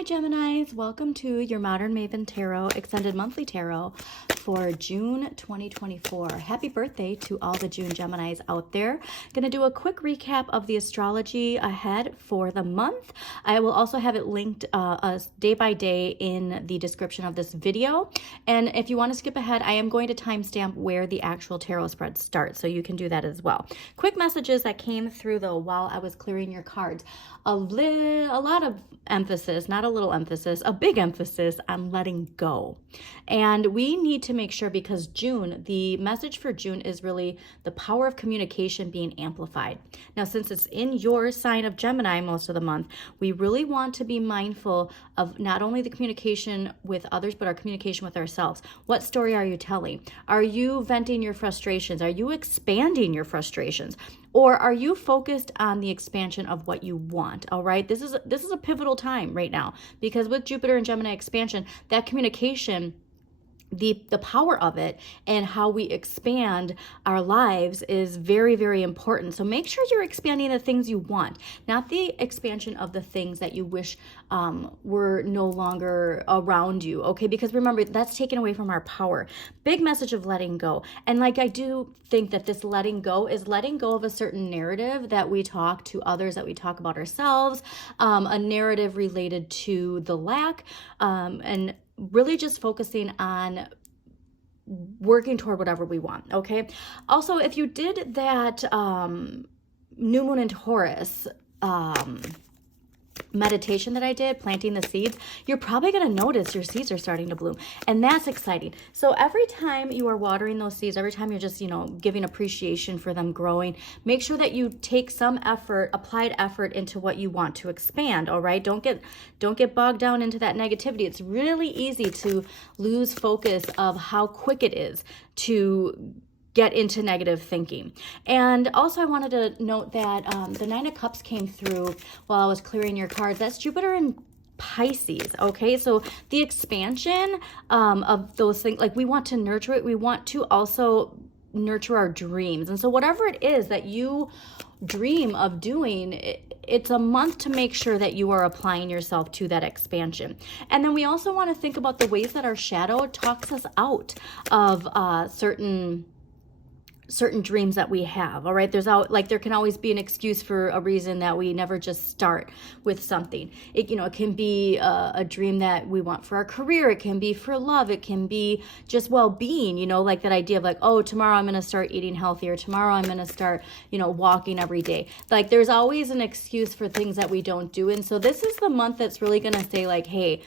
Hi Geminis, welcome to your Modern Maven Tarot Extended Monthly Tarot for June 2024. Happy birthday to all the June Geminis out there. Going to do a quick recap of the astrology ahead for the month. I will also have it linked day by day in the description of this video. And if you want to skip ahead, I am going to timestamp where the actual tarot spread starts, so you can do that as well. Quick messages that came through though while I was clearing your cards. A lot of emphasis, not a little emphasis, a big emphasis on letting go. And we need to make sure, because June, the message for June is really the power of communication being amplified. Now, since it's in your sign of Gemini most of the month, we really want to be mindful of not only the communication with others, but our communication with ourselves. What story are you telling? Are you venting your frustrations? Are you expanding your frustrations? Or are you focused on the expansion of what you want? All right, this is a pivotal time right now, because with Jupiter and Gemini expansion, that communication, the power of it and how we expand our lives is very, very important. So make sure you're expanding the things you want, not the expansion of the things that you wish were no longer around you, okay? Because remember, that's taken away from our power. Big message of letting go. And I do think that this letting go is letting go of a certain narrative that we talk to others, that we talk about ourselves, a narrative related to the lack, and really just focusing on working toward whatever we want, okay? Also, if you did that new moon in Taurus meditation that I did, planting the seeds, you're probably going to notice your seeds are starting to bloom, and that's exciting. So every time you are watering those seeds, every time you're just, giving appreciation for them growing, make sure that you take some effort, applied effort into what you want to expand, all right? Don't get bogged down into that negativity. It's really easy to lose focus of how quick it is to get into negative thinking. And also I wanted to note that the Nine of Cups came through while I was clearing your cards. That's Jupiter in Pisces, okay? So the expansion of those things, we want to nurture it. We want to also nurture our dreams. And so whatever it is that you dream of doing, it's a month to make sure that you are applying yourself to that expansion. And then we also want to think about the ways that our shadow talks us out of certain dreams that we have, all right? There can always be an excuse for a reason that we never just start with something. It can be a dream that we want for our career. It can be for love. It can be just well-being, like that idea of oh, tomorrow I'm going to start eating healthier. Tomorrow I'm going to start, walking every day. There's always an excuse for things that we don't do. And so this is the month that's really going to say hey,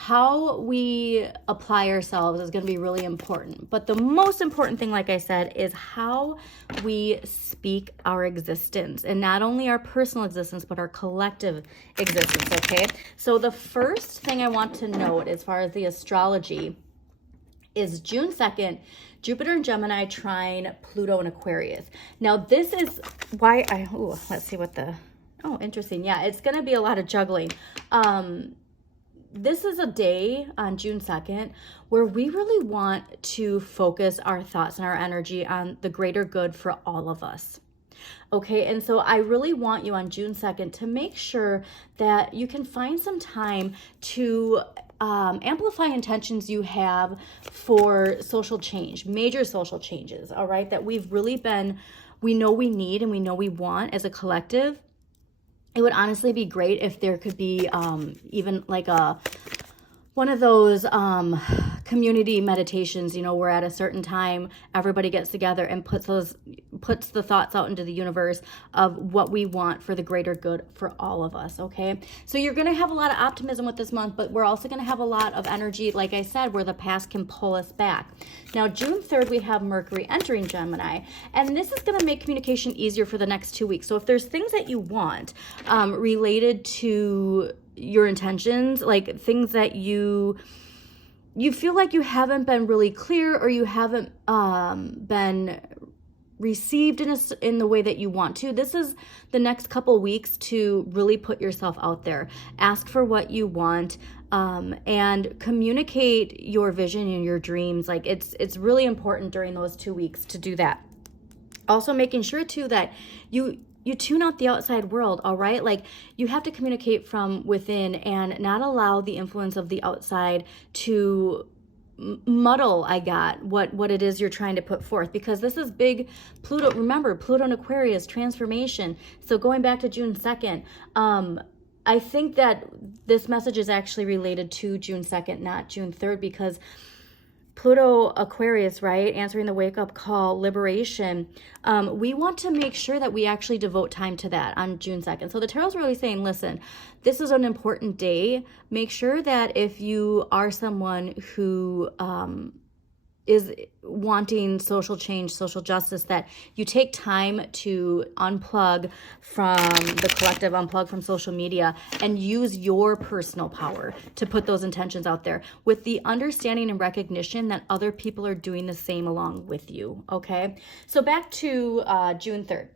how we apply ourselves is going to be really important. But the most important thing, like I said, is how we speak our existence, and not only our personal existence, but our collective existence, okay? So the first thing I want to note as far as the astrology is June 2nd, Jupiter in Gemini trine Pluto in Aquarius. Now this is why let's see what interesting. Yeah, it's going to be a lot of juggling. This is a day on June 2nd where we really want to focus our thoughts and our energy on the greater good for all of us. Okay, and so I really want you on June 2nd to make sure that you can find some time to amplify intentions you have for social change, major social changes, all right, that we know we need and we know we want as a collective. It would honestly be great if there could be even one of those community meditations, where at a certain time everybody gets together and puts the thoughts out into the universe of what we want for the greater good for all of us, okay? So you're going to have a lot of optimism with this month, but we're also going to have a lot of energy, like I said, where the past can pull us back. Now, June 3rd, we have Mercury entering Gemini, and this is going to make communication easier for the next 2 weeks. So if there's things that you want related to your intentions, things that you feel like you haven't been really clear, or you haven't been received in the way that you want to, this is the next couple weeks to really put yourself out there. Ask for what you want, and communicate your vision and your dreams. It's really important during those 2 weeks to do that. Also making sure too that you you tune out the outside world, all right? Like, you have to communicate from within and not allow the influence of the outside to muddle what it is you're trying to put forth, because this is big. Pluto, remember, Pluto in Aquarius, transformation. So going back to June 2nd, I think that this message is actually related to June 2nd, not June 3rd, because Pluto Aquarius, right? Answering the wake-up call, liberation. We want to make sure that we actually devote time to that on June 2nd. So the tarot's really saying, listen, this is an important day. Make sure that if you are someone who is wanting social change, social justice, that you take time to unplug from the collective, unplug from social media, and use your personal power to put those intentions out there with the understanding and recognition that other people are doing the same along with you, okay? So back to June 3rd.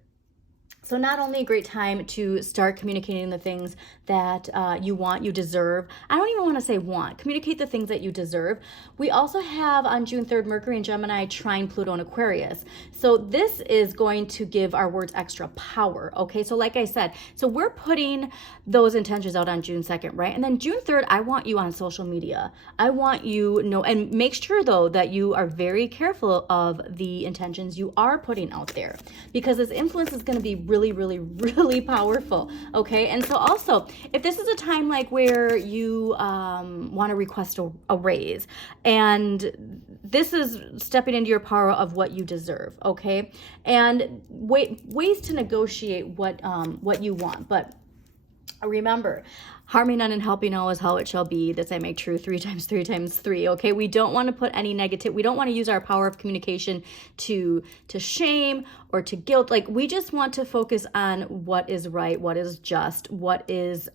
So not only a great time to start communicating the things that you want, you deserve. I don't even want to say want. Communicate the things that you deserve. We also have on June 3rd, Mercury and Gemini trine Pluto and Aquarius. So this is going to give our words extra power, okay? So like I said, so we're putting those intentions out on June 2nd, right? And then June 3rd, I want you on social media. I want you know, and make sure though that you are very careful of the intentions you are putting out there, because this influence is going to be really powerful, okay? And so also, if this is a time like where you want to request a raise, and this is stepping into your power of what you deserve, okay? And ways to negotiate what you want, but remember, harming none and helping all is how it shall be. This I make true 3 times 3 times 3. Okay, we don't want to put any negative. We don't want to use our power of communication to shame or to guilt. Like, we just want to focus on what is right, what is just, what is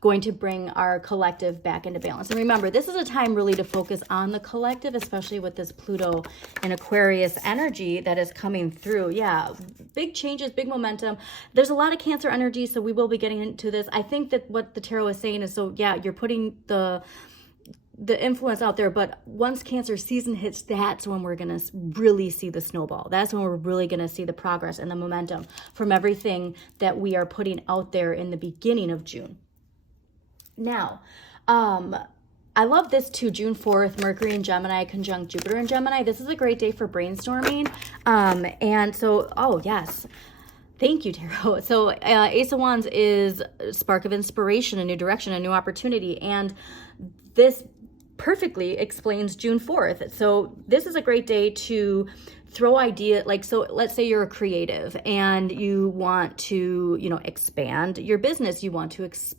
going to bring our collective back into balance. And remember, this is a time really to focus on the collective, especially with this Pluto and Aquarius energy that is coming through. Yeah, big changes, big momentum. There's a lot of Cancer energy, so we will be getting into this. I think that what the tarot is saying is, so yeah, you're putting the influence out there, but once Cancer season hits, that's when we're going to really see the snowball. That's when we're really going to see the progress and the momentum from everything that we are putting out there in the beginning of June. Now, I love this too, June 4th, Mercury in Gemini conjunct Jupiter in Gemini. This is a great day for brainstorming. And so, oh yes, thank you, Tarot. So Ace of Wands is a spark of inspiration, a new direction, a new opportunity. And this perfectly explains June 4th. So this is a great day to throw idea, like, so let's say you're a creative and you want to, expand your business. You want to expand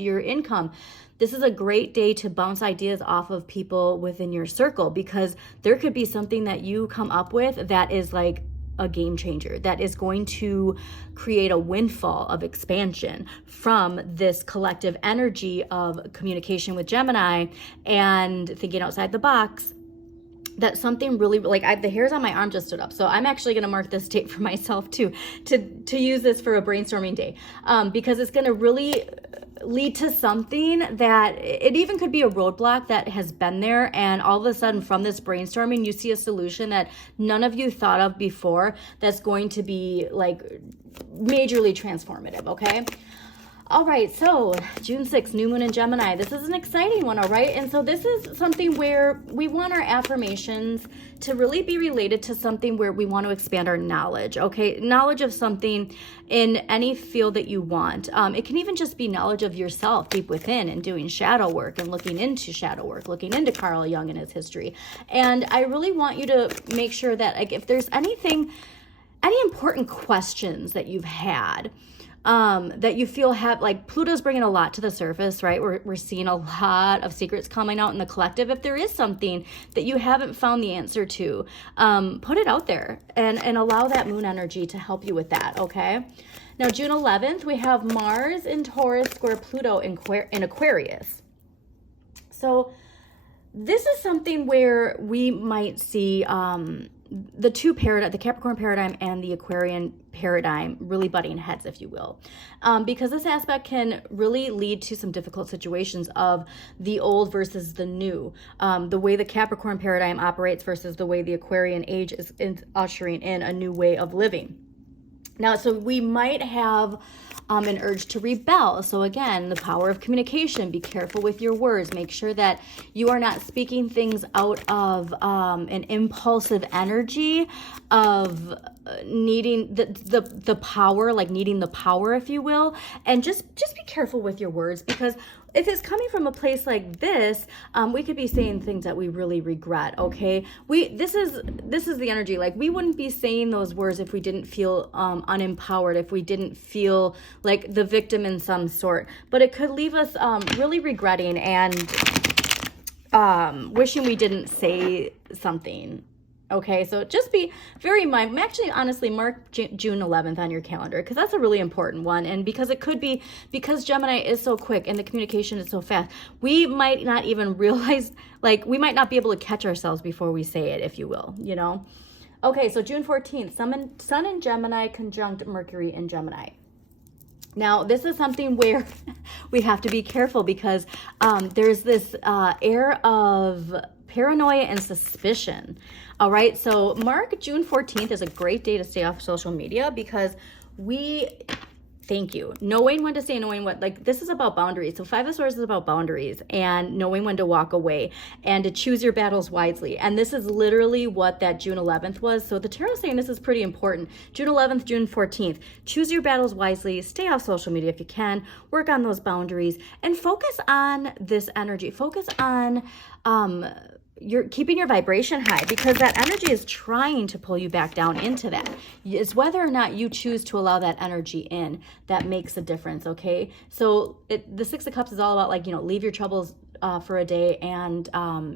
your income. This is a great day to bounce ideas off of people within your circle, because there could be something that you come up with that is like a game changer, that is going to create a windfall of expansion from this collective energy of communication with Gemini and thinking outside the box. That something really, like, the hairs on my arm just stood up. So I'm actually going to mark this date for myself too, to use this for a brainstorming day, because it's going to really lead to something that it even could be a roadblock that has been there, and all of a sudden from this brainstorming you see a solution that none of you thought of before that's going to be like majorly transformative. Okay, all right, so June 6th, new moon in Gemini. This is an exciting one, all right? And so this is something where we want our affirmations to really be related to something where we want to expand our knowledge, okay? Knowledge of something in any field that you want. It can even just be knowledge of yourself deep within, and doing shadow work and looking into shadow work, looking into Carl Jung and his history. And I really want you to make sure that, like, if there's any important questions that you've had, that you feel have, like, Pluto's bringing a lot to the surface, right? We're seeing a lot of secrets coming out in the collective. If there is something that you haven't found the answer to, put it out there and allow that moon energy to help you with that, okay? Now, June 11th, we have Mars in Taurus square Pluto in Aquarius. So this is something where we might see the Capricorn paradigm and the Aquarian paradigm really butting heads, if you will, because this aspect can really lead to some difficult situations of the old versus the new, the way the Capricorn paradigm operates versus the way the Aquarian age is ushering in a new way of living. Now, so we might have an urge to rebel. So again, the power of communication. Be careful with your words. Make sure that you are not speaking things out of an impulsive energy of needing the power, like needing the power, if you will. And just be careful with your words, because if it's coming from a place like this, we could be saying things that we really regret. Okay, this is the energy. Like, we wouldn't be saying those words if we didn't feel unempowered, if we didn't feel like the victim in some sort. But it could leave us really regretting and wishing we didn't say something. Okay, so just be very mindful. Actually, honestly, mark June 11th on your calendar, because that's a really important one. And because it could be, because Gemini is so quick and the communication is so fast, we might not even realize, like, we might not be able to catch ourselves before we say it, if you will, you know? Okay, so June 14th, Sun in Gemini conjunct Mercury in Gemini. Now, this is something where we have to be careful, because there's this air of paranoia and suspicion. All right, so mark June 14th is a great day to stay off social media, because thank you, knowing when to say, knowing what, like, this is about boundaries. So Five of Swords is about boundaries and knowing when to walk away and to choose your battles wisely. And this is literally what that June 11th was. So the tarot is saying this is pretty important. June 11th, June 14th, choose your battles wisely, stay off social media if you can, work on those boundaries, and focus on this energy. Focus on, you're keeping your vibration high, because that energy is trying to pull you back down into that. It's whether or not you choose to allow that energy in that makes a difference. Okay, so the Six of Cups is all about, like, you know, leave your troubles for a day and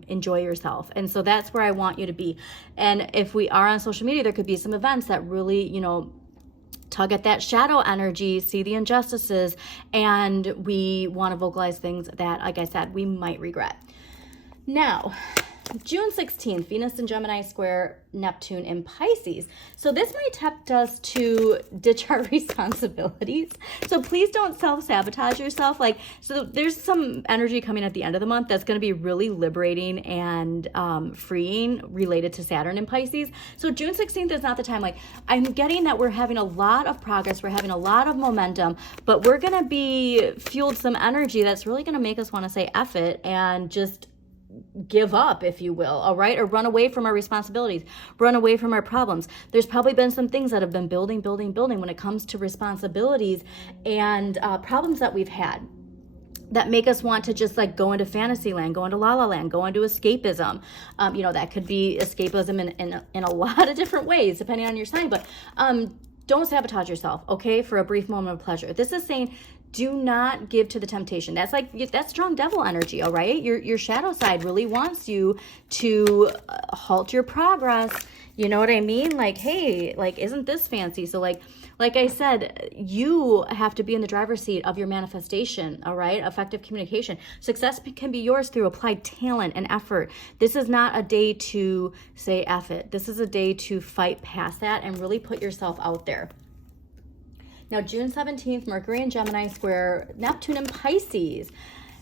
enjoy yourself. And so that's where I want you to be. And if we are on social media, there could be some events that really, you know, tug at that shadow energy, see the injustices, and we want to vocalize things that, like I said, we might regret. Now, June 16th, Venus in Gemini square Neptune in Pisces. So this might tempt us to ditch our responsibilities. So please don't self-sabotage yourself. Like, so there's some energy coming at the end of the month that's going to be really liberating and freeing related to Saturn in Pisces. So June 16th is not the time. Like, I'm getting that we're having a lot of progress. We're having a lot of momentum, but we're going to be fueled some energy that's really going to make us want to say F it and just give up, if you will, all right? Or run away from our responsibilities, run away from our problems. There's probably been some things that have been building when it comes to responsibilities and problems that we've had that make us want to just, like, go into fantasy land, go into la la land, go into escapism. You know, that could be escapism in a lot of different ways, depending on your sign, but don't sabotage yourself, okay, for a brief moment of pleasure. This is saying, do not give to the temptation. That's strong devil energy, all right? Your shadow side really wants you to halt your progress. You know what I mean? Like, hey, like, isn't this fancy? So like I said, you have to be in the driver's seat of your manifestation, all right? Effective communication. Success can be yours through applied talent and effort. This is not a day to say F it. This is a day to fight past that and really put yourself out there. Now, June 17th, Mercury in Gemini square Neptune in Pisces.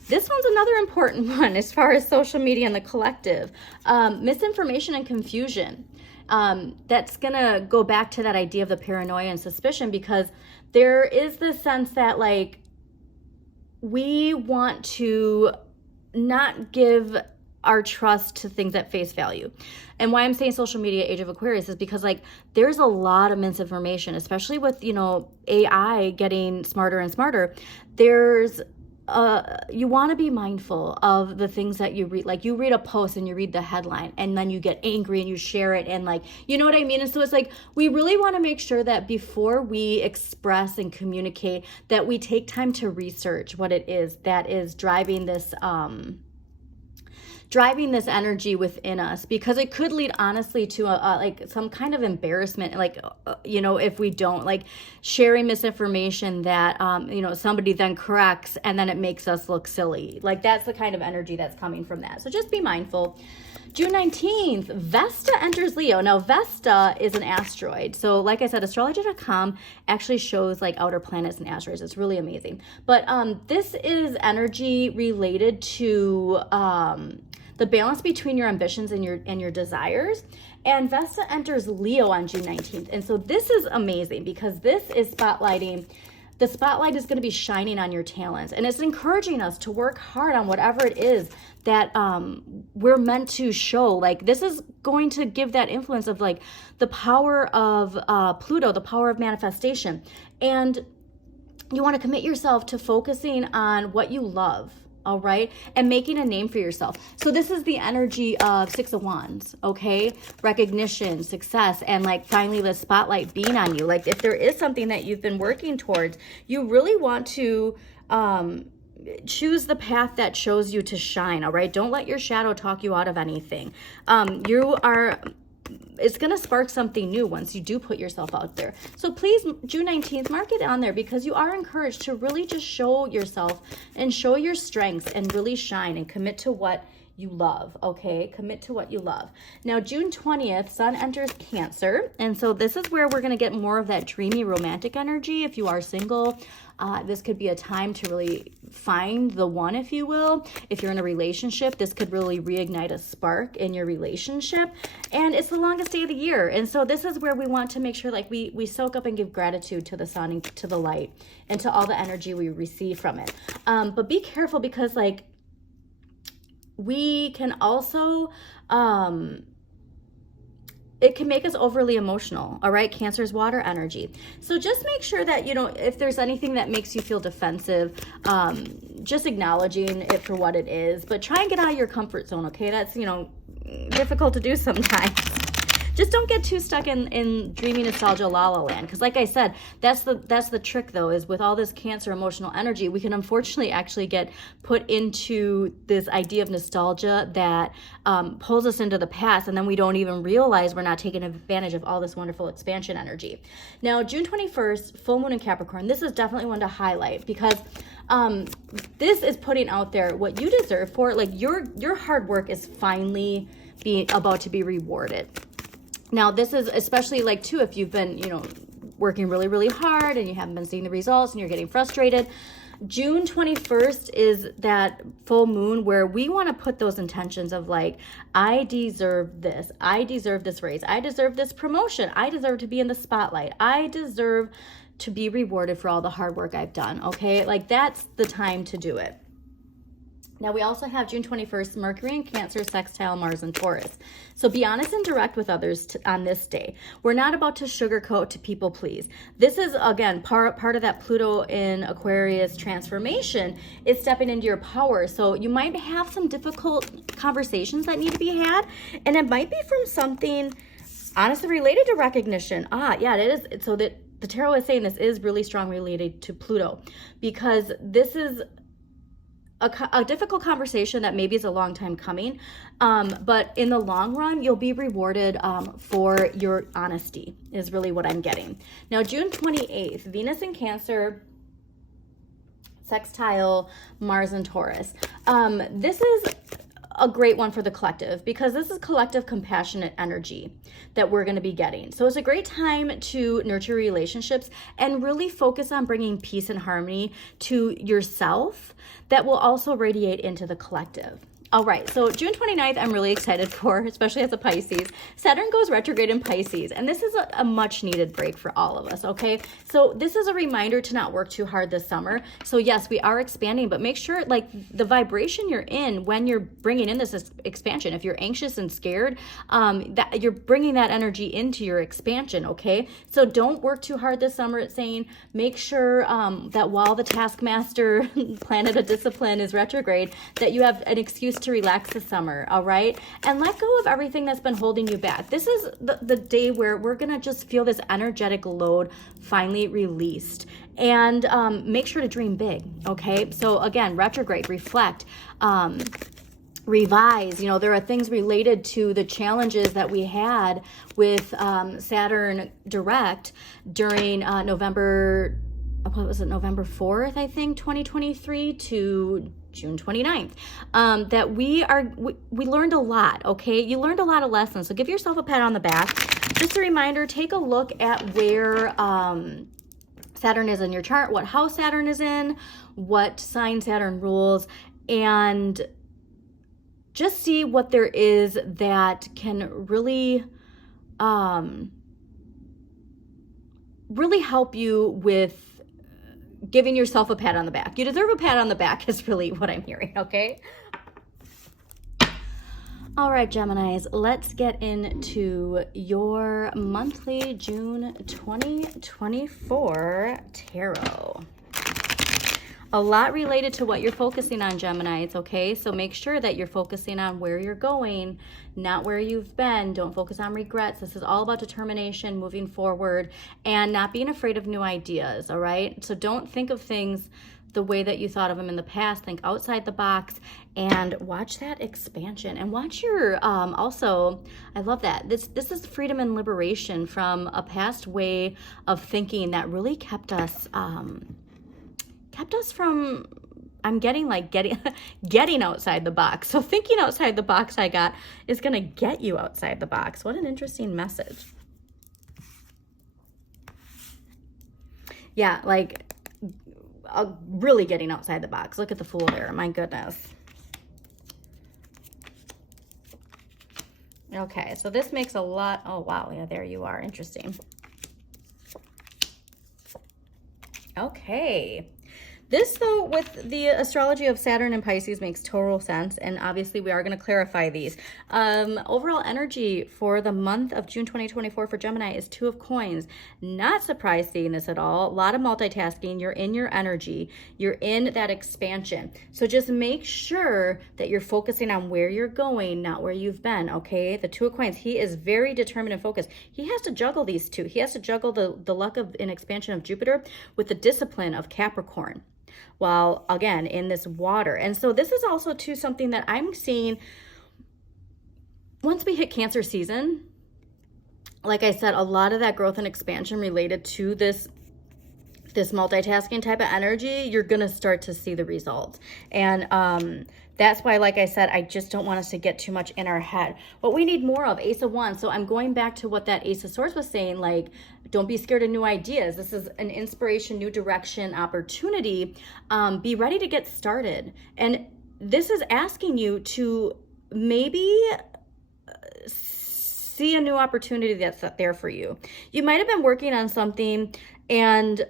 This one's another important one as far as social media and the collective. Misinformation and confusion. That's going to go back to that idea of the paranoia and suspicion, because there is this sense that, like, we want to not give our trust to things at face value. And why I'm saying social media, age of Aquarius, is because, like, there's a lot of misinformation, especially with, you know, AI getting smarter and smarter. There's you want to be mindful of the things that you read. Like, you read a post and you read the headline and then you get angry and you share it, and, like, you know what I mean? And so it's like, we really want to make sure that before we express and communicate, that we take time to research what it is that is driving this energy within us, because it could lead, honestly, to like some kind of embarrassment, like, you know, if we don't, like, sharing misinformation that you know, somebody then corrects and then it makes us look silly. Like, that's the kind of energy that's coming from that. So just be mindful. June 19th, Vesta enters Leo. Now, Vesta is an asteroid. So like I said, astrology.com actually shows, like, outer planets and asteroids. It's really amazing. But this is energy related to the balance between your ambitions and your desires. And Vesta enters Leo on June 19th. And so this is amazing because this is spotlighting. The spotlight is going to be shining on your talents, and it's encouraging us to work hard on whatever it is that we're meant to show. Like, this is going to give that influence of like the power of Pluto, the power of manifestation. And you want to commit yourself to focusing on what you love. All right. And making a name for yourself. So this is the energy of Six of Wands. Okay. Recognition, success, and like finally the spotlight being on you. Like if there is something that you've been working towards, you really want to choose the path that shows you to shine. All right. Don't let your shadow talk you out of anything. It's going to spark something new once you do put yourself out there. So please, June 19th, mark it on there because you are encouraged to really just show yourself and show your strengths and really shine and commit to what you love, okay? Commit to what you love. Now, June 20th, Sun enters Cancer. And so this is where we're going to get more of that dreamy romantic energy. If you are single, this could be a time to really find the one, if you will. If you're in a relationship, this could really reignite a spark in your relationship. And it's the longest day of the year. And so this is where we want to make sure like we soak up and give gratitude to the sun and to the light and to all the energy we receive from it. But be careful because like we can also, it can make us overly emotional, all right? Cancer is water energy. So just make sure that, you know, if there's anything that makes you feel defensive, just acknowledging it for what it is, but try and get out of your comfort zone, okay? That's, you know, difficult to do sometimes. Just don't get too stuck in dreamy nostalgia la la land. Because like I said, that's the trick though, is with all this Cancer emotional energy, we can unfortunately actually get put into this idea of nostalgia that pulls us into the past, and then we don't even realize we're not taking advantage of all this wonderful expansion energy. Now, June 21st, full moon in Capricorn. This is definitely one to highlight because this is putting out there what you deserve for it. Like your hard work is finally about to be rewarded. Now, this is especially like too, if you've been, you know, working really, really hard and you haven't been seeing the results and you're getting frustrated. June 21st is that full moon where we want to put those intentions of like, I deserve this. I deserve this raise. I deserve this promotion. I deserve to be in the spotlight. I deserve to be rewarded for all the hard work I've done. Okay. Like that's the time to do it. Now, we also have June 21st, Mercury in Cancer, sextile Mars and Taurus. So be honest and direct with others on this day. We're not about to sugarcoat to people please. This is, again, part of that Pluto in Aquarius transformation is stepping into your power. So you might have some difficult conversations that need to be had, and it might be from something honestly related to recognition. Yeah, it is. So that the tarot is saying this is really strong related to Pluto because this is a difficult conversation that maybe is a long time coming, but in the long run, you'll be rewarded for your honesty is really what I'm getting. Now, June 28th, Venus in Cancer, sextile Mars and Taurus. This is a great one for the collective because this is collective compassionate energy that we're going to be getting. So it's a great time to nurture relationships and really focus on bringing peace and harmony to yourself that will also radiate into the collective. All right, so June 29th, I'm really excited for, especially as a Pisces. Saturn goes retrograde in Pisces, and this is a much needed break for all of us, okay? So this is a reminder to not work too hard this summer. So yes, we are expanding, but make sure like the vibration you're in when you're bringing in this expansion, if you're anxious and scared, that you're bringing that energy into your expansion, okay? So don't work too hard this summer, it's saying. Make sure that while the taskmaster planet of discipline is retrograde, that you have an excuse to relax this summer, all right? And let go of everything that's been holding you back. This is the day where we're gonna just feel this energetic load finally released. And make sure to dream big, okay? So again, retrograde, reflect, revise. You know, there are things related to the challenges that we had with Saturn direct during November 4th, I think, 2023 to June 29th, that we learned a lot, okay? You learned a lot of lessons, so give yourself a pat on the back. Just a reminder, take a look at where Saturn is in your chart, what house Saturn is in, what sign Saturn rules, and just see what there is that can really, really help you with giving yourself a pat on the back. You deserve a pat on the back is really what I'm hearing, okay? All right, Geminis, let's get into your monthly June 2024 tarot. A lot related to what you're focusing on, Geminis, okay? So make sure that you're focusing on where you're going, not where you've been. Don't focus on regrets. This is all about determination, moving forward, and not being afraid of new ideas, all right? So don't think of things the way that you thought of them in the past. Think outside the box and watch that expansion. And watch your, also, I love that. This is freedom and liberation from a past way of thinking that really kept us from, I'm getting like getting outside the box. So thinking outside the box is going to get you outside the box. What an interesting message. Yeah, like really getting outside the box. Look at the Fool there. My goodness. Okay, so this makes a lot. Oh, wow. Yeah, there you are. Interesting. Okay. This, though, with the astrology of Saturn and Pisces makes total sense, and obviously we are going to clarify these. Overall energy for the month of June 2024 for Gemini is Two of Coins. Not surprised seeing this at all. A lot of multitasking. You're in your energy. You're in that expansion. So just make sure that you're focusing on where you're going, not where you've been, okay? The Two of Coins, he is very determined and focused. He has to juggle these two. He has to juggle the luck of an expansion of Jupiter with the discipline of Capricorn, while again in this water. And so this is also too something that I'm seeing once we hit Cancer season. Like I said, a lot of that growth and expansion related to this multitasking type of energy, you're gonna start to see the results. And that's why, like I said, I just don't want us to get too much in our head. What we need more of, Ace of Wands. So I'm going back to what that Ace of Swords was saying, like, don't be scared of new ideas. This is an inspiration, new direction, opportunity. Be ready to get started. And this is asking you to maybe see a new opportunity that's there for you. You might have been working on something, and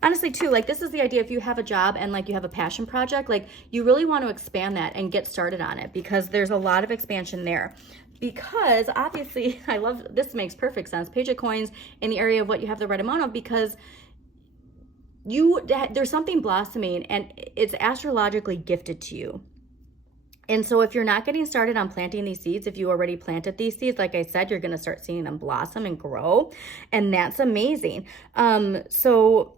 honestly too, like, this is the idea. If you have a job and like you have a passion project, like, you really want to expand that and get started on it, because there's a lot of expansion there. Because obviously, I love, this makes perfect sense. Page of Coins in the area of what you have the right amount of, because there's something blossoming and it's astrologically gifted to you. And so if you're not getting started on planting these seeds, if you already planted these seeds, like I said, you're going to start seeing them blossom and grow. And that's amazing. So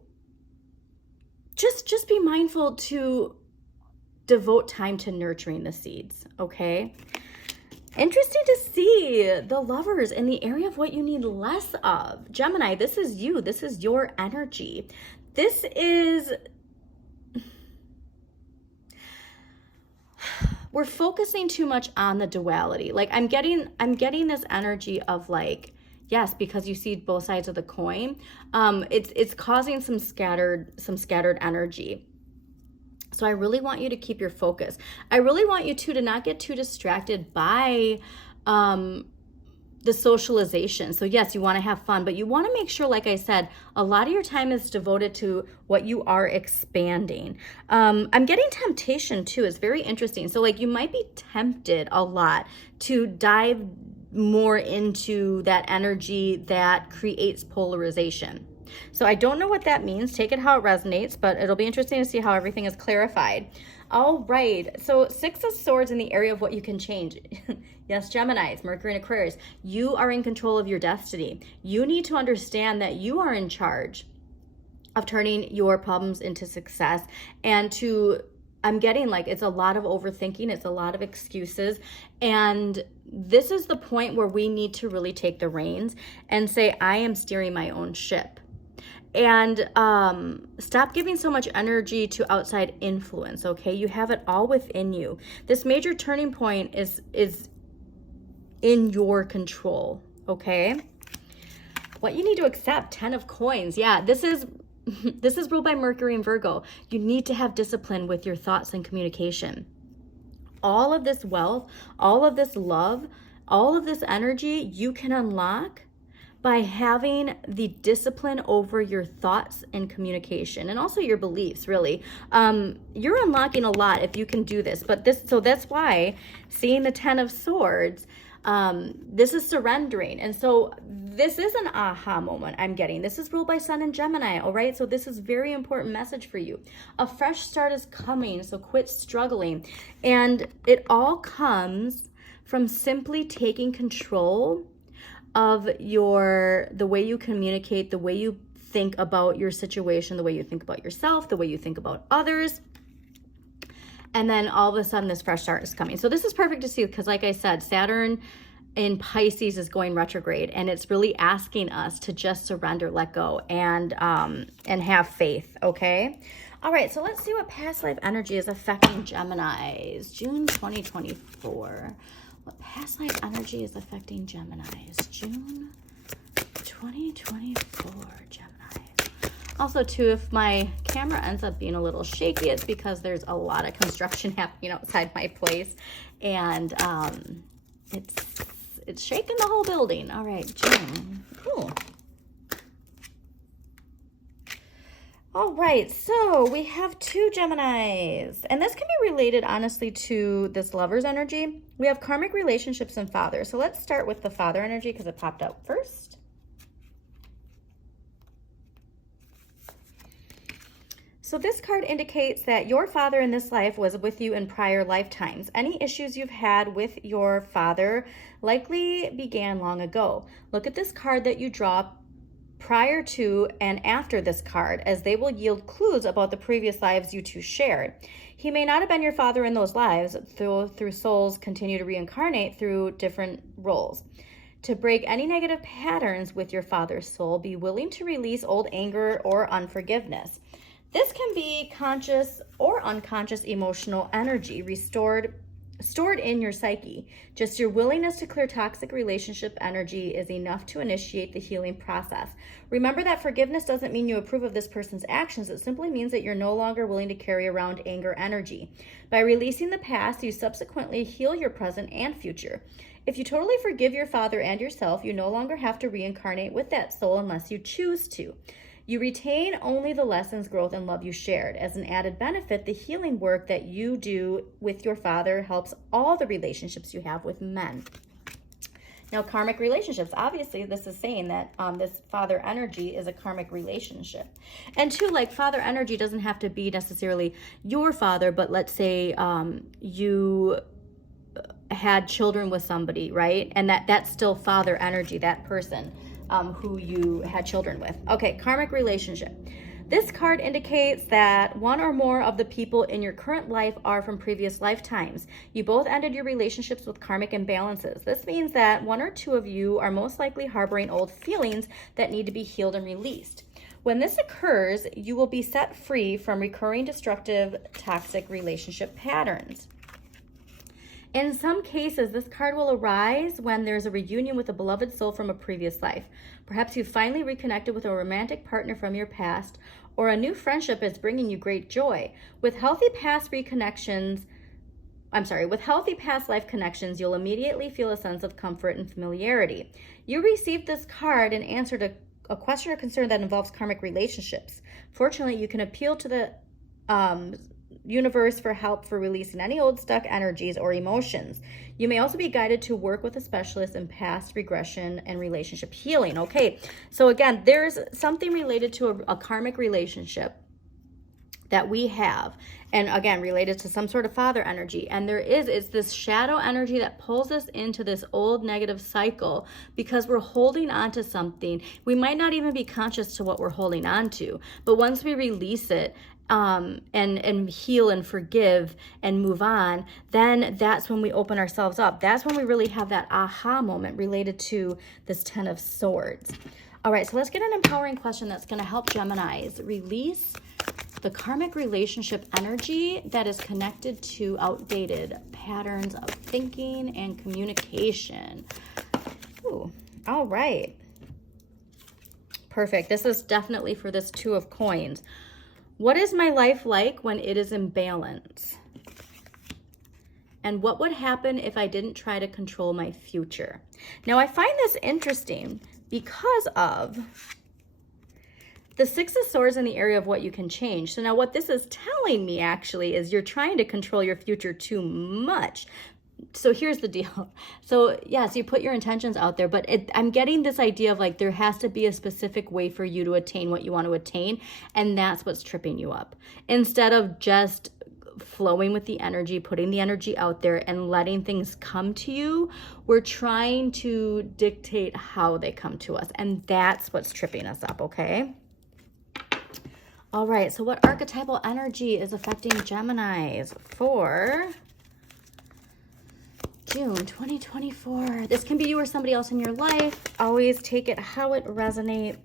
just be mindful to devote time to nurturing the seeds, okay? Interesting to see the Lovers in the area of what you need less of. Gemini, this is you. This is your energy. This is... we're focusing too much on the duality. Like, I'm getting this energy of like, yes, because you see both sides of the coin. It's causing some scattered energy. So I really want you to keep your focus. I really want you to not get too distracted by the socialization. So yes, you want to have fun, but you want to make sure, like I said, a lot of your time is devoted to what you are expanding. I'm getting temptation too. It's very interesting. So like, you might be tempted a lot to dive more into that energy that creates polarization. So I don't know what that means. Take it how it resonates, but it'll be interesting to see how everything is clarified. All right. So Six of Swords in the area of what you can change. Yes, Gemini, it's Mercury and Aquarius. You are in control of your destiny. You need to understand that you are in charge of turning your problems into success. And I'm getting like, it's a lot of overthinking. It's a lot of excuses. And this is the point where we need to really take the reins and say, I am steering my own ship. And stop giving so much energy to outside influence, okay? You have it all within you. This major turning point is in your control, okay? What you need to accept, 10 of Coins. Yeah, this is ruled by Mercury and Virgo. You need to have discipline with your thoughts and communication. all of this wealth, all of this love, all of this energy you can unlock by having the discipline over your thoughts and communication, and also your beliefs, really. You're unlocking a lot if you can do this. So that's why seeing the 10 of Swords, this is surrendering. And so this is an aha moment I'm getting. This is ruled by Sun and Gemini, all right? So this is very important message for you. A fresh start is coming, so quit struggling. And it all comes from simply taking control of the way you communicate, the way you think about your situation, the way you think about yourself, the way you think about others. And then all of a sudden this fresh start is coming. So this is perfect to see because, like I said, Saturn in Pisces is going retrograde, and it's really asking us to just surrender, let go, and have faith, okay? All right, so let's see what past life energy is affecting Geminis. June 2024. What past life energy is affecting Geminis? June 2024, Geminis. Also, too, if my camera ends up being a little shaky, it's because there's a lot of construction happening outside my place, and it's shaking the whole building. All right, June. Cool. All right, so we have 2 Geminis, and this can be related, honestly, to this lover's energy. We have karmic relationships and father. So let's start with the father energy because it popped up first. So this card indicates that your father in this life was with you in prior lifetimes. Any issues you've had with your father likely began long ago. Look at this card that you draw prior to and after this card, as they will yield clues about the previous lives you two shared. He may not have been your father in those lives, through souls continue to reincarnate through different roles. To break any negative patterns with your father's soul, be willing to release old anger or unforgiveness. This can be conscious or unconscious emotional energy stored in your psyche. Just your willingness to clear toxic relationship energy is enough to initiate the healing process. Remember that forgiveness doesn't mean you approve of this person's actions. It simply means that you're no longer willing to carry around anger energy. By releasing the past, you subsequently heal your present and future. If you totally forgive your father and yourself, you no longer have to reincarnate with that soul unless you choose to. You retain only the lessons, growth, and love you shared. As an added benefit, the healing work that you do with your father helps all the relationships you have with men. Now, karmic relationships, obviously, this is saying that this father energy is a karmic relationship. And two, like, father energy doesn't have to be necessarily your father, but let's say you had children with somebody, right? And that's still father energy, that person who you had children with. Okay, karmic relationship. This card indicates that one or more of the people in your current life are from previous lifetimes. You both ended your relationships with karmic imbalances. This means that one or two of you are most likely harboring old feelings that need to be healed and released. When this occurs, you will be set free from recurring destructive, toxic relationship patterns. In some cases, this card will arise when there's a reunion with a beloved soul from a previous life. Perhaps you finally reconnected with a romantic partner from your past, or a new friendship is bringing you great joy. With healthy past life connections, you'll immediately feel a sense of comfort and familiarity. You received this card in answer to a question or concern that involves karmic relationships. Fortunately, you can appeal to the universe for help for releasing any old stuck energies or emotions. You may also be guided to work with a specialist in past regression and relationship healing. Okay, so again, there's something related to a karmic relationship that we have, and again, related to some sort of father energy. And it's this shadow energy that pulls us into this old negative cycle because we're holding on to something. We might not even be conscious to what we're holding on to, but once we release it, and heal and forgive and move on, then that's when we open ourselves up. That's when we really have that aha moment related to this 10 of Swords. All right, so let's get an empowering question that's going to help Geminis release the karmic relationship energy that is connected to outdated patterns of thinking and communication. Ooh, all right. Perfect. This is definitely for this 2 of Coins. What is my life like when it is in balance? And what would happen if I didn't try to control my future? Now, I find this interesting because of the Six of Swords in the area of what you can change. So now what this is telling me actually is you're trying to control your future too much. So here's the deal. So yes, you put your intentions out there, but I'm getting this idea of like there has to be a specific way for you to attain what you want to attain. And that's what's tripping you up. Instead of just flowing with the energy, putting the energy out there and letting things come to you, we're trying to dictate how they come to us. And that's what's tripping us up, okay? All right, so what archetypal energy is affecting Geminis for June 2024? This can be you or somebody else in your life. Always take it how it resonates.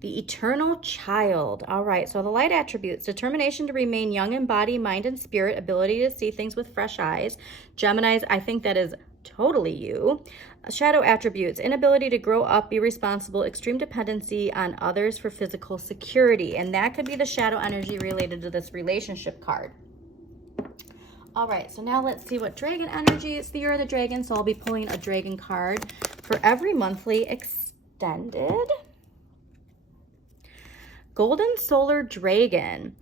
The eternal child. All right, so the light attributes: determination to remain young in body, mind, and spirit, ability to see things with fresh eyes. Geminis, I think that is totally you. Shadow attributes: inability to grow up, be responsible, extreme dependency on others for physical security. And that could be the shadow energy related to this relationship card. All right, so now let's see what dragon energy. It's the year of the dragon, so I'll be pulling a dragon card for every monthly extended. Golden Solar Dragon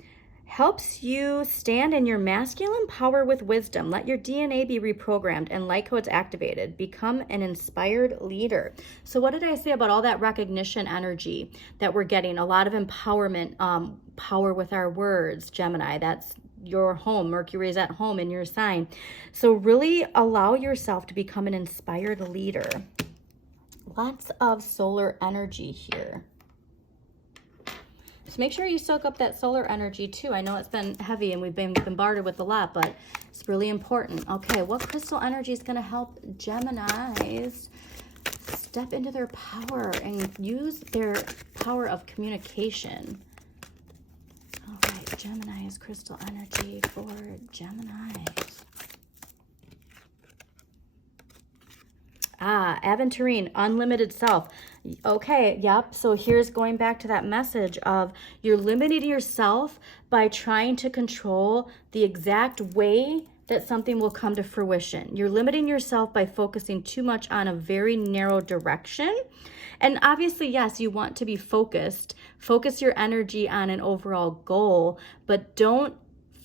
helps you stand in your masculine power with wisdom. Let your DNA be reprogrammed and like how it's activated. Become an inspired leader. So what did I say about all that recognition energy that we're getting? A lot of empowerment, power with our words, Gemini. That's your home. Mercury is at home in your sign. So really allow yourself to become an inspired leader. Lots of solar energy here. So make sure you soak up that solar energy too. I know it's been heavy and we've been bombarded with a lot, but it's really important. Okay, what crystal energy is going to help Geminis step into their power and use their power of communication? All right, Geminis, crystal energy for Geminis. Aventurine, unlimited self. Okay, yep. So here's going back to that message of you're limiting yourself by trying to control the exact way that something will come to fruition. You're limiting yourself by focusing too much on a very narrow direction. And obviously, yes, you want to be focused. Focus your energy on an overall goal, but don't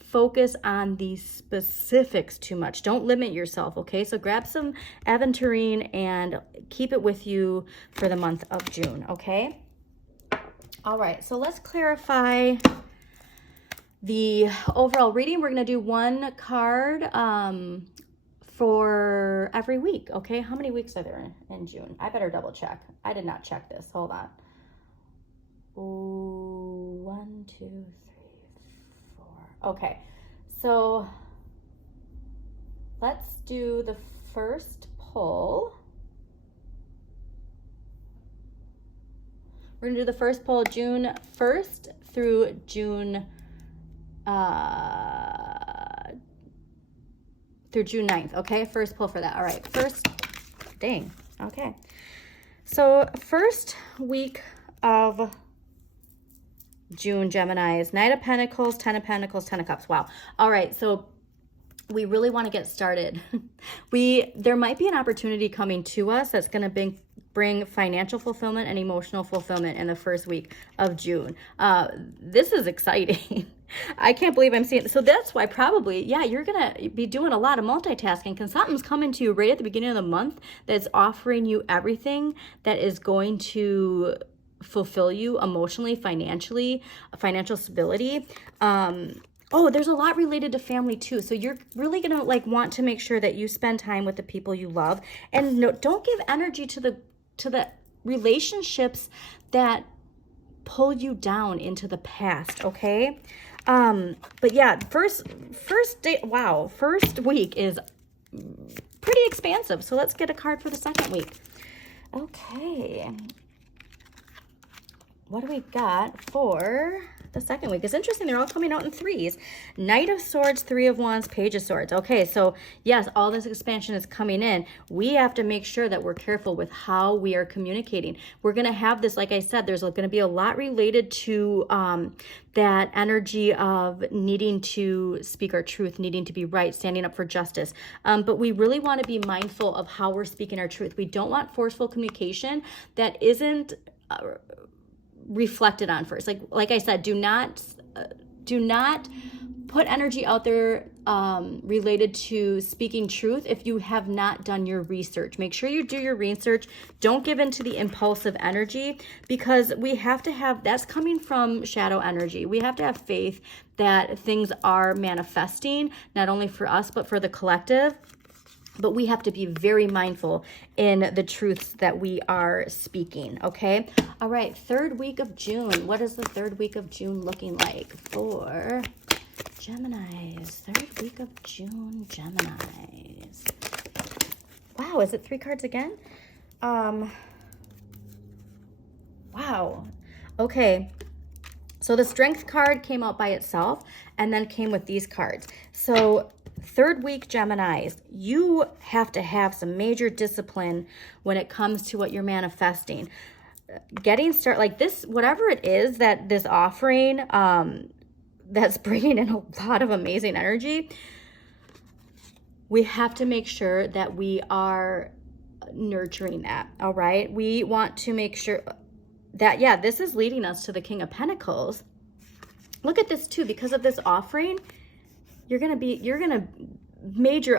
focus on the specifics too much. Don't limit yourself, okay? So grab some aventurine and keep it with you for the month of June, okay? All right, so let's clarify the overall reading. We're going to do one card for every week, okay? How many weeks are there in June? I better double check. I did not check this. Hold on. Ooh, 1, 2, 3, 4. Okay, so let's do the first pull. We're gonna do the first pull June 1st through June 9th, okay? First pull for that. All right, first, dang, okay. So first week of June, Geminis, Knight of Pentacles, 10 of Pentacles, 10 of Cups. Wow. All right, so we really want to get started. There might be an opportunity coming to us that's going to bring financial fulfillment and emotional fulfillment in the first week of June. This is exciting. I can't believe I'm seeing. So that's why probably, yeah, you're going to be doing a lot of multitasking because something's coming to you right at the beginning of the month that's offering you everything that is going to fulfill you emotionally, financially, financial stability. Oh, there's a lot related to family too. So you're really going to want to make sure that you spend time with the people you love, and don't give energy to the relationships that pull you down into the past. Okay. But yeah, first day, wow. First week is pretty expansive. So let's get a card for the second week. Okay. what do we got for the second week? It's interesting. They're all coming out in threes. Knight of Swords, Three of Wands, Page of Swords. Okay, so yes, all this expansion is coming in. We have to make sure that we're careful with how we are communicating. We're going to have this, like I said, there's going to be a lot related to that energy of needing to speak our truth, needing to be right, standing up for justice. But we really want to be mindful of how we're speaking our truth. We don't want forceful communication that isn't reflected on first. Like I said, do not put energy out there related to speaking truth if you have not done your research. Make sure you do your research. Don't give in to the impulsive energy, because we have to have, that's coming from shadow energy. We have to have faith that things are manifesting, not only for us, but for the collective. But we have to be very mindful in the truths that we are speaking, okay? All right, third week of June. What is the third week of June looking like for Geminis? Third week of June, Geminis. Wow, is it 3 cards again? Wow. Okay. So the Strength card came out by itself and then came with these cards. So third week Geminis, you have to have some major discipline when it comes to what you're manifesting. Getting started, like this, whatever it is that this offering that's bringing in a lot of amazing energy, we have to make sure that we are nurturing that, all right? We want to make sure that, yeah, this is leading us to the King of Pentacles. Look at this too, because of this offering, you're gonna major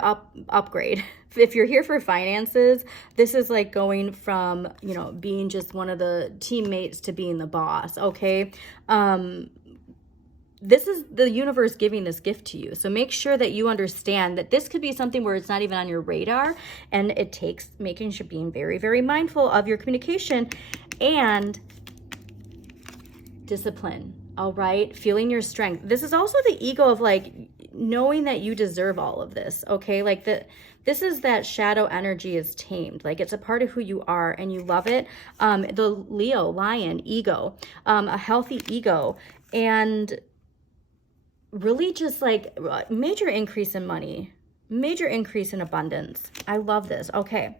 upgrade. If you're here for finances, this is like going from, you know, being just one of the teammates to being the boss, okay? This is the universe giving this gift to you. So make sure that you understand that this could be something where it's not even on your radar, and it takes making sure being very, very mindful of your communication and discipline. All right, feeling your strength. This is also the ego of like knowing that you deserve all of this, okay? Like this is that shadow energy is tamed. Like it's a part of who you are and you love it. The Leo, lion, ego, a healthy ego, and really just like major increase in money, major increase in abundance. I love this. Okay,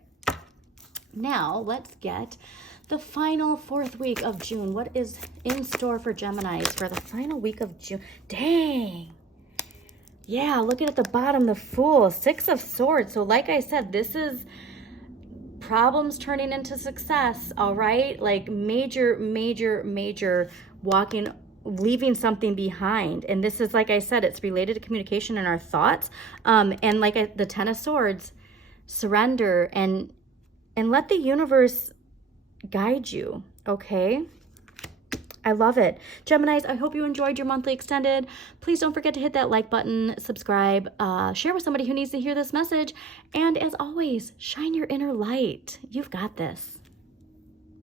now let's get the final fourth week of June. What is in store for Geminis for the final week of June? Dang. Yeah, look at the bottom, the Fool, 6 of Swords. So like I said, this is problems turning into success, all right? Like major walking, leaving something behind. And this is, like I said, it's related to communication and our thoughts. And like the 10 of Swords, surrender and let the universe guide you, okay? I love it. Geminis, I hope you enjoyed your monthly extended. Please don't forget to hit that like button, subscribe, share with somebody who needs to hear this message. And as always, shine your inner light. You've got this.